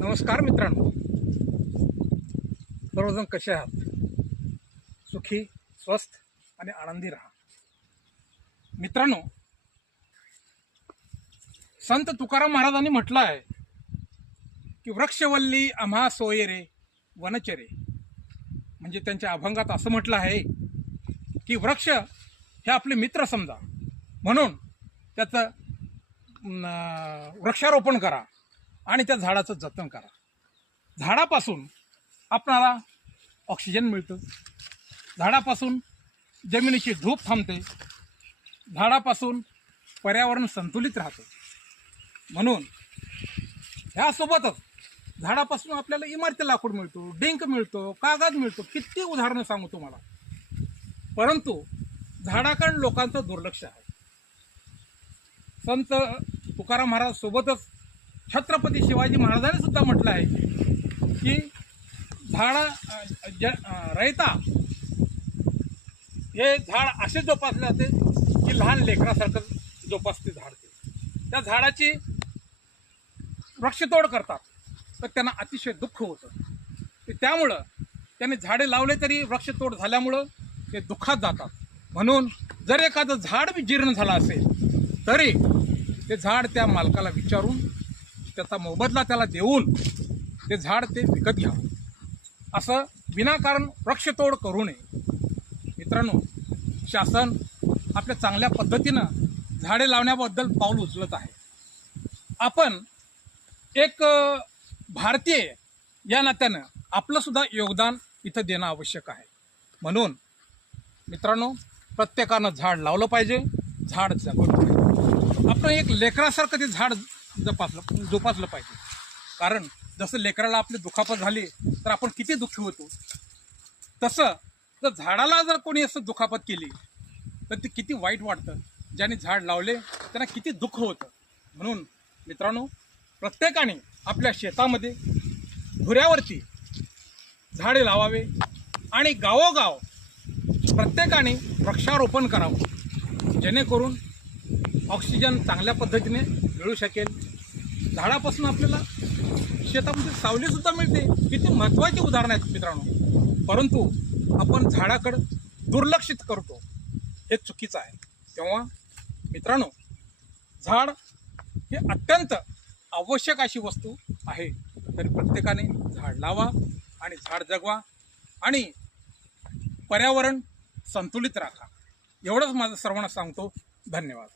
नमस्कार मित्रांनो, सर्वजण कसे आहात? सुखी, स्वस्थ आणि आनंदी राहा. मित्रांनो, संत तुकाराम महाराजांनी म्हटलं आहे की वृक्षवल्ली आम्हा सोये रे वनचरे. म्हणजे त्यांच्या अभंगात असं म्हटलं आहे की वृक्ष हे आपले मित्र समजा, म्हणून त्याचं वृक्षारोपण करा आणि त्या झाडाचं जतन करा. झाडापासून आपणाला ऑक्सिजन मिळतं, झाडापासून जमिनीची धूप थांबते, झाडापासून पर्यावरण संतुलित राहते. म्हणून ह्यासोबतच झाडापासून आपल्याला इमारती लाकूड मिळतो, डिंक मिळतो, कागद मिळतो. किती उदाहरणं सांगू तुम्हाला. परंतु झाडाकडे लोकांचं दुर्लक्ष आहे. संत तुकाराम महाराज सोबतच छत्रपती शिवाजी महाराजांनी सुद्धा म्हटलं आहे की रयता हे झाड असे जोपासले जाते की लहान लेकरासारखं जोपासते झाड. त्या झाडाची वृक्षतोड करतात तर त्यांना अतिशय दुःख होतं. त्यामुळं त्यांनी झाडे लावले तरी वृक्षतोड झाल्यामुळं ते दुःखात जातात. म्हणून जर एखादं झाड बी जीर्ण झालं असेल तरी ते झाड त्या मालकाला विचारून त्याचा मोबदला त्याला देऊन ते झाड ते विकत घ्यावं. असं विनाकारण वृक्षतोड करू नये. मित्रांनो, शासन आपल्या चांगल्या पद्धतीनं झाडे लावण्याबद्दल पाऊल उचलत आहे. आपण एक भारतीय या नात्यानं आपलं सुद्धा योगदान इथं देणं आवश्यक आहे. म्हणून मित्रांनो, प्रत्येकानं झाड लावलं पाहिजे, झाड जगवलं पाहिजे. आपण एक लेकरासारखं ते झाड जोपासलं पाहिजे. कारण जसं लेकराला आपली दुखापत झाली तर आपण किती दुःखी होतो, तसं जर झाडाला जर कोणी असं दुखापत केली तर ते किती वाईट वाटतं. ज्याने झाड लावले त्यांना किती दुःख होतं. म्हणून मित्रांनो, प्रत्येकाने आपल्या शेतामध्ये धुऱ्यावरती झाडे लावावे आणि गावोगाव प्रत्येकाने वृक्षारोपण करावं, जेणेकरून ऑक्सिजन चांगल्या पद्धतीने मिळू शकेल. झाडापासून आपल्याला शेतामध्ये सावलीसुद्धा मिळते. किती महत्त्वाची उदाहरणं आहेत मित्रांनो. परंतु आपण झाडाकडं दुर्लक्षित करतो, हे चुकीचं आहे. तेव्हा मित्रांनो, झाड हे अत्यंत आवश्यक अशी वस्तू आहे. तरी प्रत्येकाने झाड लावा आणि झाड जगवा आणि पर्यावरण संतुलित राखा. एवढंच माझं सर्वांना सांगतो. धन्यवाद.